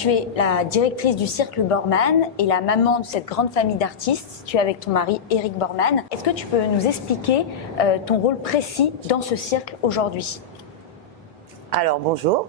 tu es la directrice du Cirque Borman et la maman de cette grande famille d'artistes. Tu es avec ton mari, Éric Borman. Est-ce que tu peux nous expliquer ton rôle précis dans ce cirque aujourd'hui? Alors, bonjour.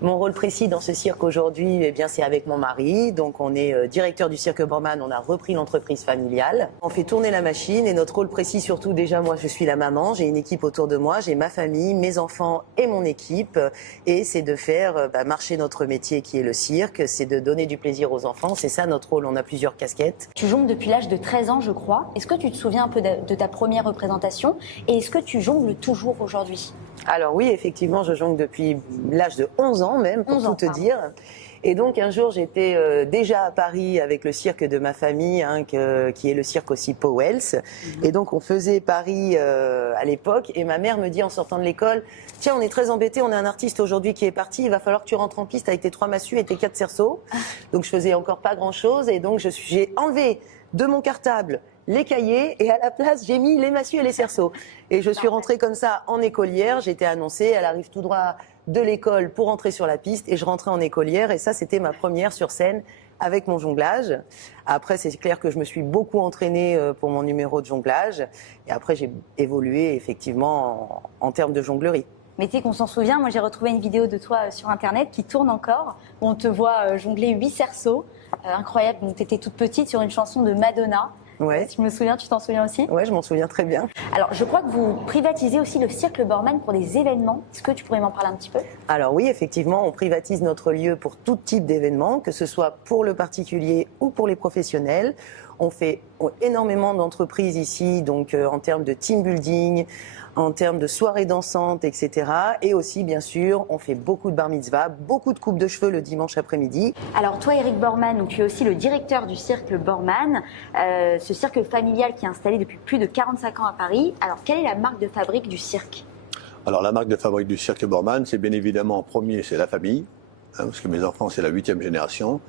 Mon rôle précis dans ce cirque aujourd'hui, eh bien, c'est avec mon mari. Donc, on est directeur du Cirque Borman. On a repris l'entreprise familiale. On fait tourner la machine et notre rôle précis, surtout, déjà, moi, je suis la maman. J'ai une équipe autour de moi. J'ai ma famille, mes enfants et mon équipe. Et c'est de faire marcher notre métier qui est le cirque. C'est de donner du plaisir aux enfants. C'est ça notre rôle. On a plusieurs casquettes. Tu jongles depuis l'âge de 13 ans, je crois. Est-ce que tu te souviens un peu de ta première représentation? Et est-ce que tu jongles toujours aujourd'hui? Alors oui, effectivement, je jongle depuis l'âge de 11 ans même, pour tout te dire. Et donc un jour, j'étais déjà à Paris avec le cirque de ma famille, qui est le cirque aussi Powells. Et donc on faisait Paris à l'époque. Et ma mère me dit en sortant de l'école, tiens, on est très embêtés, on a un artiste aujourd'hui qui est parti, il va falloir que tu rentres en piste avec tes 3 massues et tes 4 cerceaux. Donc je faisais encore pas grand-chose. Et donc j'ai enlevé de mon cartable les cahiers et à la place j'ai mis les massues et les cerceaux et je suis rentrée comme ça en écolière. J'étais annoncée, elle arrive tout droit de l'école pour entrer sur la piste et je rentrais en écolière et ça c'était ma première sur scène avec mon jonglage. Après c'est clair que je me suis beaucoup entraînée pour mon numéro de jonglage et après j'ai évolué effectivement en termes de jonglerie. Mais tu sais qu'on s'en souvient, moi j'ai retrouvé une vidéo de toi sur internet qui tourne encore, où on te voit jongler 8 cerceaux, incroyable, donc tu étais toute petite sur une chanson de Madonna. Ouais. Si je me souviens, tu t'en souviens aussi? Ouais, je m'en souviens très bien. Alors, je crois que vous privatisez aussi le Cirque Borman pour des événements. Est-ce que tu pourrais m'en parler un petit peu? Alors oui, effectivement, on privatise notre lieu pour tout type d'événements, que ce soit pour le particulier ou pour les professionnels. On fait énormément d'entreprises ici, donc en termes de team building, en termes de soirées dansantes, etc. Et aussi, bien sûr, on fait beaucoup de bar mitzvah, beaucoup de coupes de cheveux le dimanche après-midi. Alors toi, Éric Borman, donc, tu es aussi le directeur du Cirque Borman, ce cirque familial qui est installé depuis plus de 45 ans à Paris. Alors, quelle est la marque de fabrique du cirque? Alors, la marque de fabrique du Cirque Borman, c'est bien évidemment en premier, c'est la famille, parce que mes enfants, c'est la 8e génération.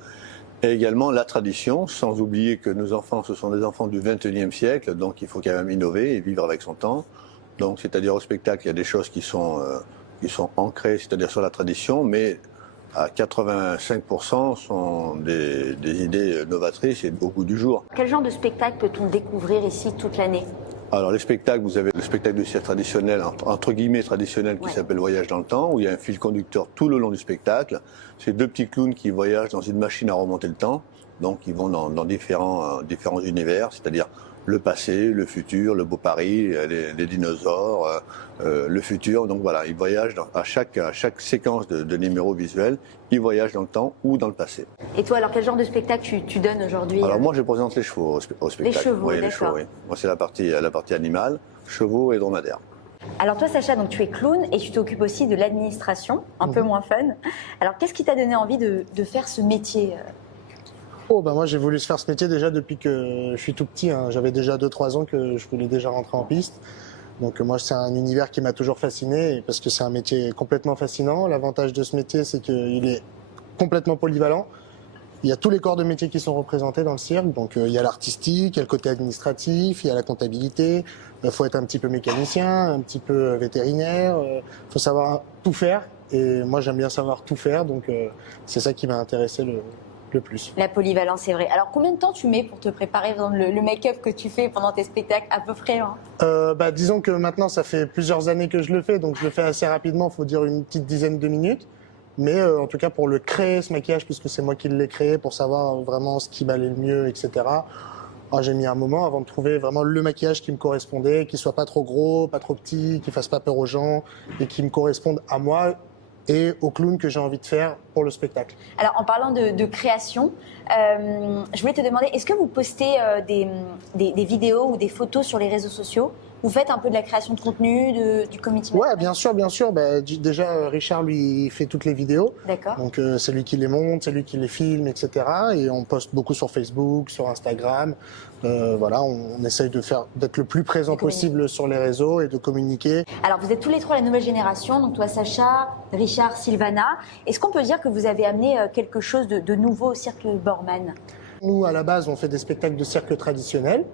Et également la tradition, sans oublier que nos enfants, ce sont des enfants du 21e siècle, donc il faut quand même innover et vivre avec son temps. Donc, c'est-à-dire au spectacle, il y a des choses qui sont ancrées, c'est-à-dire sur la tradition, mais à 85% sont des idées novatrices et au goût du jour. Quel genre de spectacle peut-on découvrir ici toute l'année? Alors les spectacles, vous avez le spectacle de cirque traditionnel, entre guillemets traditionnel, qui s'appelle Voyage dans le temps, où il y a un fil conducteur tout le long du spectacle. C'est 2 petits clowns qui voyagent dans une machine à remonter le temps, donc ils vont dans différents univers, c'est-à-dire le passé, le futur, le beau Paris, les dinosaures, le futur. Donc voilà, ils voyagent à chaque séquence de numéros visuels, ils voyagent dans le temps ou dans le passé. Et toi, alors quel genre de spectacle tu donnes aujourd'hui? Alors moi, je présente les chevaux au spectacle. Les chevaux, oui, d'accord. Les chevaux, oui. Moi, c'est la partie animale, chevaux et dromadaires. Alors toi, Sacha, donc tu es clown et tu t'occupes aussi de l'administration, un peu moins fun. Alors qu'est-ce qui t'a donné envie de faire ce métier? Moi j'ai voulu faire ce métier déjà depuis que je suis tout petit, hein. J'avais déjà 2-3 ans que je voulais déjà rentrer en piste. Donc moi c'est un univers qui m'a toujours fasciné parce que c'est un métier complètement fascinant. L'avantage de ce métier c'est qu'il est complètement polyvalent. Il y a tous les corps de métier qui sont représentés dans le cirque. Donc il y a l'artistique, il y a le côté administratif, il y a la comptabilité. Il faut être un petit peu mécanicien, un petit peu vétérinaire. Faut savoir tout faire. Et moi j'aime bien savoir tout faire. Donc c'est ça qui m'a intéressé le plus. La polyvalence, c'est vrai. Alors, combien de temps tu mets pour te préparer dans le make-up que tu fais pendant tes spectacles, à peu près, hein? Disons que maintenant, ça fait plusieurs années que je le fais, donc je le fais assez rapidement, il faut dire une petite dizaine de minutes. Mais en tout cas, pour le créer, ce maquillage, puisque c'est moi qui l'ai créé, pour savoir vraiment ce qui m'allait le mieux, etc., j'ai mis un moment avant de trouver vraiment le maquillage qui me correspondait, qui soit pas trop gros, pas trop petit, qui fasse pas peur aux gens, et qui me corresponde à moi et au clown que j'ai envie de faire pour le spectacle. Alors, en parlant de création, je voulais te demander, est-ce que vous postez des vidéos ou des photos sur les réseaux sociaux? Vous faites un peu de la création de contenu, du community Ouais, management? bien sûr. Déjà, Richard, lui, il fait toutes les vidéos. D'accord. Donc, c'est lui qui les monte, c'est lui qui les filme, etc. Et on poste beaucoup sur Facebook, sur Instagram. On essaye d'être le plus présent possible sur les réseaux et de communiquer. Alors, vous êtes tous les trois la nouvelle génération. Donc, toi, Sacha, Richard, Sylvana. Est-ce qu'on peut dire que vous avez amené quelque chose de nouveau au Cirque Borman? Nous, à la base, on fait des spectacles de cirque traditionnels.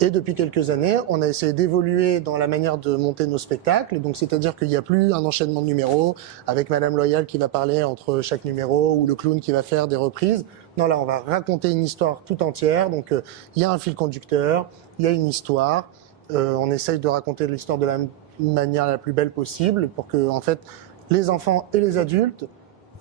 Et depuis quelques années, on a essayé d'évoluer dans la manière de monter nos spectacles. Donc, c'est-à-dire qu'il n'y a plus un enchaînement de numéros avec Madame Loyal qui va parler entre chaque numéro ou le clown qui va faire des reprises. Non, là, on va raconter une histoire tout entière. Donc, il y a un fil conducteur, il y a une histoire. On essaye de raconter l'histoire de la manière la plus belle possible pour que, en fait, les enfants et les adultes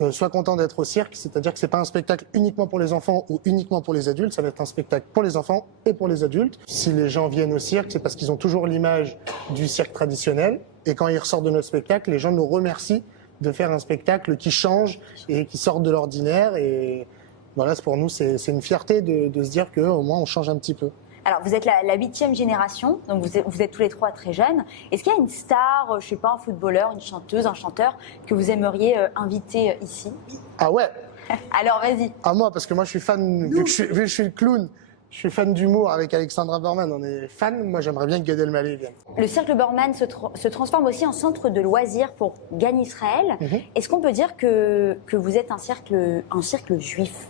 soient contents d'être au cirque, c'est-à-dire que c'est pas un spectacle uniquement pour les enfants ou uniquement pour les adultes, ça va être un spectacle pour les enfants et pour les adultes. Si les gens viennent au cirque, c'est parce qu'ils ont toujours l'image du cirque traditionnel, et quand ils ressortent de notre spectacle, les gens nous remercient de faire un spectacle qui change et qui sort de l'ordinaire, et voilà, pour nous c'est une fierté de se dire qu'au moins on change un petit peu. Alors, vous êtes la 8e génération, donc vous êtes tous les 3 très jeunes. Est-ce qu'il y a une star, je sais pas, un footballeur, une chanteuse, un chanteur que vous aimeriez inviter ici? Ah ouais. Alors, vas-y. Ah moi, parce que moi je suis fan, vu que je suis le clown, je suis fan d'humour avec Alexandra Borman, on est fan, moi j'aimerais bien que Gad Elmaleh vienne. Le cirque Borman se transforme aussi en centre de loisirs pour Gan Israël. Est-ce qu'on peut dire que vous êtes un cirque juif?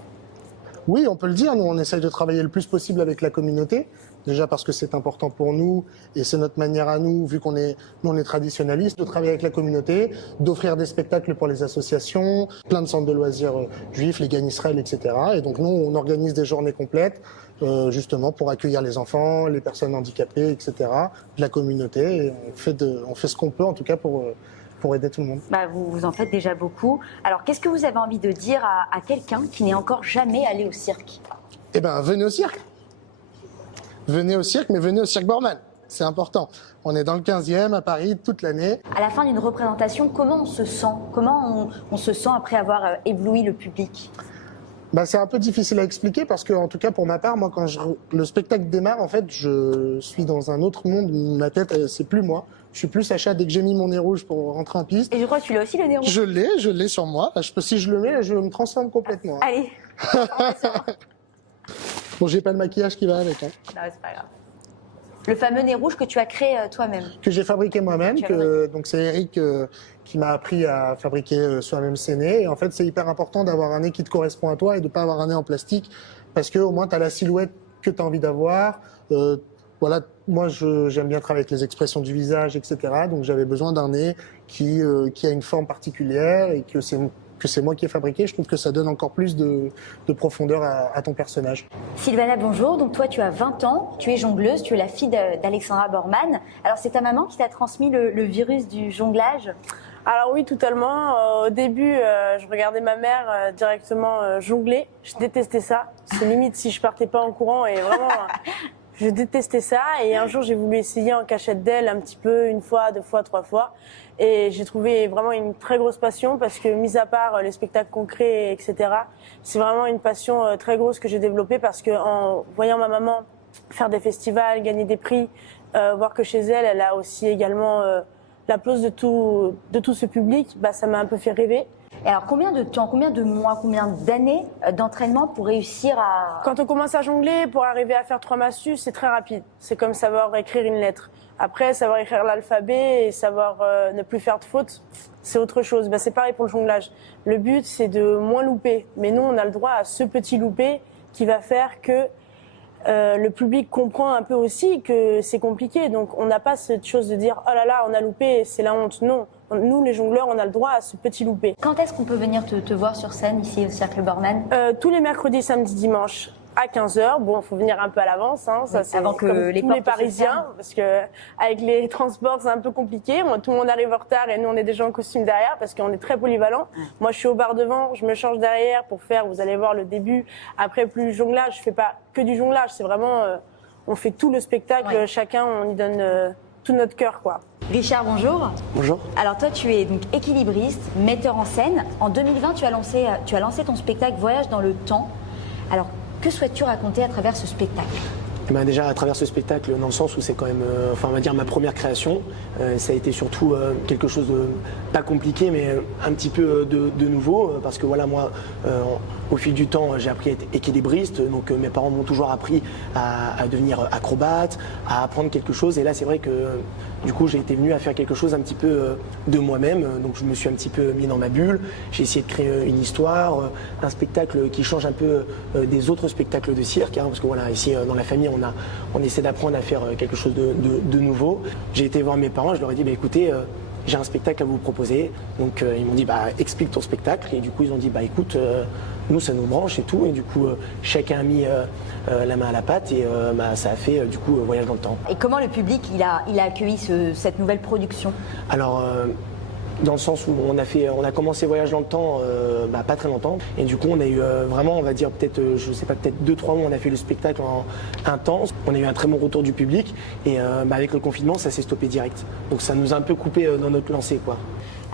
Oui, on peut le dire. Nous, on essaye de travailler le plus possible avec la communauté. Déjà parce que c'est important pour nous et c'est notre manière à nous, vu qu'on est, nous, on est traditionnalistes, de travailler avec la communauté, d'offrir des spectacles pour les associations, plein de centres de loisirs juifs, les Gan Israël, etc. Et donc nous, on organise des journées complètes, justement pour accueillir les enfants, les personnes handicapées, etc. De la communauté. Et on fait ce qu'on peut, en tout cas, pour aider tout le monde. Bah, vous en faites déjà beaucoup. Alors, qu'est-ce que vous avez envie de dire à quelqu'un qui n'est encore jamais allé au cirque? Eh ben, venez au cirque. Venez au cirque, mais venez au cirque Borman. C'est important. On est dans le 15e à Paris toute l'année. À la fin d'une représentation, comment on se sent? Comment on se sent après avoir ébloui le public? Bah, c'est un peu difficile à expliquer parce que, en tout cas, pour ma part, moi, quand le spectacle démarre, en fait, je suis dans un autre monde. Ma tête, c'est plus moi. Je suis plus Sacha dès que j'ai mis mon nez rouge pour rentrer en piste. Et je crois que tu l'as aussi, le nez rouge. Je l'ai sur moi. Là, si je le mets, là, je me transforme complètement. Allez. Bon, j'ai pas le maquillage qui va avec. Hein. Non, c'est pas grave. Le fameux nez rouge que tu as créé toi-même. Que j'ai fabriqué moi-même. Donc c'est Eric qui m'a appris à fabriquer soi-même ses nez. Et en fait, c'est hyper important d'avoir un nez qui te correspond à toi et de pas avoir un nez en plastique parce que au moins tu as la silhouette que tu as envie d'avoir. Voilà, moi j'aime bien travailler avec les expressions du visage, etc. Donc j'avais besoin d'un nez qui a une forme particulière et que c'est moi qui ai fabriqué. Je trouve que ça donne encore plus de profondeur à ton personnage. Sylvana, bonjour. Donc toi, tu as 20 ans, tu es jongleuse, tu es la fille d'Alexandra Borman. Alors c'est ta maman qui t'a transmis le virus du jonglage? Alors oui, totalement. Au début, je regardais ma mère directement jongler. Je détestais ça. C'est limite si je partais pas en courant et vraiment... Je détestais ça et un jour j'ai voulu essayer en cachette d'elle un petit peu, 1 fois, 2 fois, 3 fois et j'ai trouvé vraiment une très grosse passion parce que mis à part les spectacles qu'on crée, etc., c'est vraiment une passion très grosse que j'ai développée parce que en voyant ma maman faire des festivals, gagner des prix, voir que chez elle, elle a aussi également l'applause de tout ce public, bah, ça m'a un peu fait rêver. Et alors, combien de temps, combien de mois, combien d'années d'entraînement pour réussir à... Quand on commence à jongler, pour arriver à faire 3 massus, c'est très rapide. C'est comme savoir écrire une lettre. Après, savoir écrire l'alphabet et savoir ne plus faire de fautes, c'est autre chose. Bah, c'est pareil pour le jonglage. Le but, c'est de moins louper. Mais nous, on a le droit à ce petit loupé qui va faire que le public comprend un peu aussi que c'est compliqué. Donc, on n'a pas cette chose de dire « Oh là là, on a loupé, c'est la honte ». Non. Nous, les jongleurs, on a le droit à ce petit loupé. Quand est-ce qu'on peut venir te voir sur scène ici au Cirque Borman? Tous les mercredis, samedis, dimanches à 15h. Bon, il faut venir un peu à l'avance, hein. Ça, c'est avant que tous les Parisiens, parce que avec les transports, c'est un peu compliqué. Moi, tout le monde arrive en retard et nous, on est déjà en costume derrière parce qu'on est très polyvalent. Moi, je suis au bar devant, je me change derrière pour faire, vous allez voir le début. Après, plus jonglage, je fais pas que du jonglage, c'est vraiment, on fait tout le spectacle, chacun, on y donne tout notre cœur, quoi. Richard, bonjour. Bonjour. Alors toi, tu es donc équilibriste, metteur en scène. En 2020, tu as lancé ton spectacle Voyage dans le temps. Alors, que souhaites-tu raconter à travers ce spectacle? Déjà à travers ce spectacle, dans le sens où c'est quand même, on va dire ma première création, ça a été surtout quelque chose de pas compliqué, mais un petit peu de nouveau, parce que voilà, moi, au fil du temps, j'ai appris à être équilibriste, donc mes parents m'ont toujours appris à devenir acrobate, à apprendre quelque chose, et là c'est vrai que du coup j'ai été venu à faire quelque chose un petit peu de moi-même, donc je me suis un petit peu mis dans ma bulle, j'ai essayé de créer une histoire, un spectacle qui change un peu des autres spectacles de cirque, hein, parce que voilà, ici dans la famille on essaie d'apprendre à faire quelque chose de nouveau. J'ai été voir mes parents, je leur ai dit, écoutez, j'ai un spectacle à vous proposer. Donc ils m'ont dit, explique ton spectacle. Et du coup, ils ont dit, écoute, nous, ça nous branche et tout. Et du coup, chacun a mis la main à la pâte et ça a fait, du coup, Voyage dans le temps. Et comment le public, il a accueilli cette nouvelle production? Alors, dans le sens où on a commencé Voyage dans le temps pas très longtemps. Et du coup, on a eu vraiment, on va dire, peut-être 2-3 mois, on a fait le spectacle intense. On a eu un très bon retour du public. Et avec le confinement, ça s'est stoppé direct. Donc ça nous a un peu coupé dans notre lancée, quoi.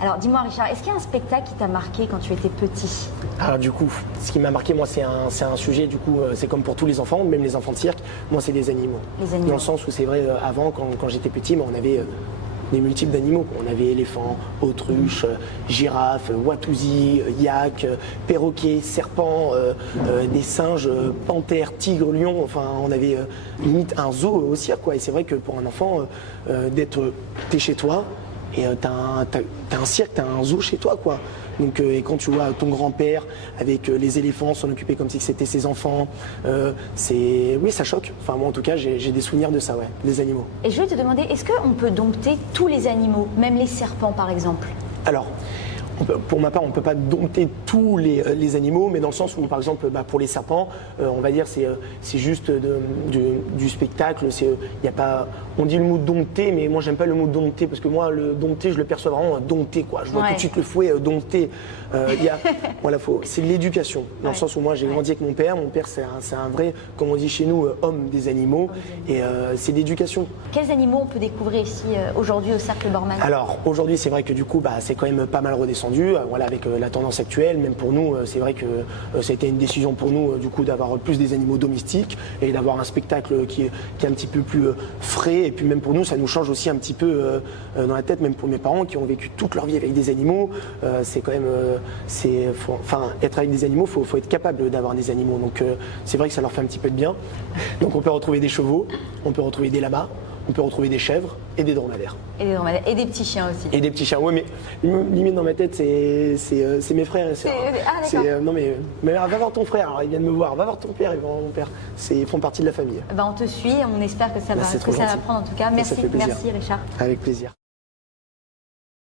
Alors dis-moi Richard, est-ce qu'il y a un spectacle qui t'a marqué quand tu étais petit? Alors du coup, ce qui m'a marqué, moi, c'est un sujet, du coup, c'est comme pour tous les enfants, même les enfants de cirque, moi, c'est les animaux. Les animaux. Dans le sens où c'est vrai, avant, quand j'étais petit, on avait des multiples d'animaux. On avait éléphants, autruches, girafes, watousis, yak, perroquets, serpents, des singes, panthères, tigres, lions. Enfin, on avait limite un zoo au cirque, quoi. Et c'est vrai que pour un enfant, t'es chez toi et t'as un cirque, t'as un zoo chez toi, quoi. Donc, et quand tu vois ton grand-père avec les éléphants s'en occuper comme si c'était ses enfants, oui, ça choque. Enfin, moi, en tout cas, j'ai des souvenirs de ça, ouais, des animaux. Et je vais te demander, est-ce qu'on peut dompter tous les animaux, même les serpents, par exemple? Alors, pour ma part, on ne peut pas dompter tous les animaux, mais dans le sens où, par exemple, pour les serpents, on va dire c'est juste du spectacle. Y a pas, on dit le mot dompter, mais moi j'aime pas le mot dompter parce que moi le dompter, je le perçois vraiment dompter, quoi. Je vois tout de suite le fouet dompter. Voilà, c'est de l'éducation, dans le sens où moi j'ai grandi avec mon père. Mon père c'est un vrai, comme on dit chez nous, homme des animaux, et c'est d'éducation. Quels animaux on peut découvrir ici aujourd'hui au Cercle Borman? Alors aujourd'hui, c'est vrai que du coup, c'est quand même pas mal redescendu. Voilà, avec la tendance actuelle, même pour nous, c'est vrai que ça a été une décision pour nous, du coup, d'avoir plus des animaux domestiques et d'avoir un spectacle qui est un petit peu plus frais. Et puis même pour nous, ça nous change aussi un petit peu dans la tête, même pour mes parents qui ont vécu toute leur vie avec des animaux. C'est quand même, être avec des animaux, faut être capable d'avoir des animaux. Donc c'est vrai que ça leur fait un petit peu de bien. Donc on peut retrouver des chevaux, on peut retrouver des lamas, on peut retrouver des chèvres et des dromadaires. Et des petits chiens aussi. Et des petits chiens, oui, mais limite dans ma tête, c'est mes frères et sœurs. Ah, d'accord. Non, mais va voir ton frère, alors, il vient de me voir, va voir ton père, ils vont voir mon père. Ils font partie de la famille. On te suit, on espère que ça va prendre en tout cas. Merci, Ça fait plaisir. merci Richard. Avec plaisir.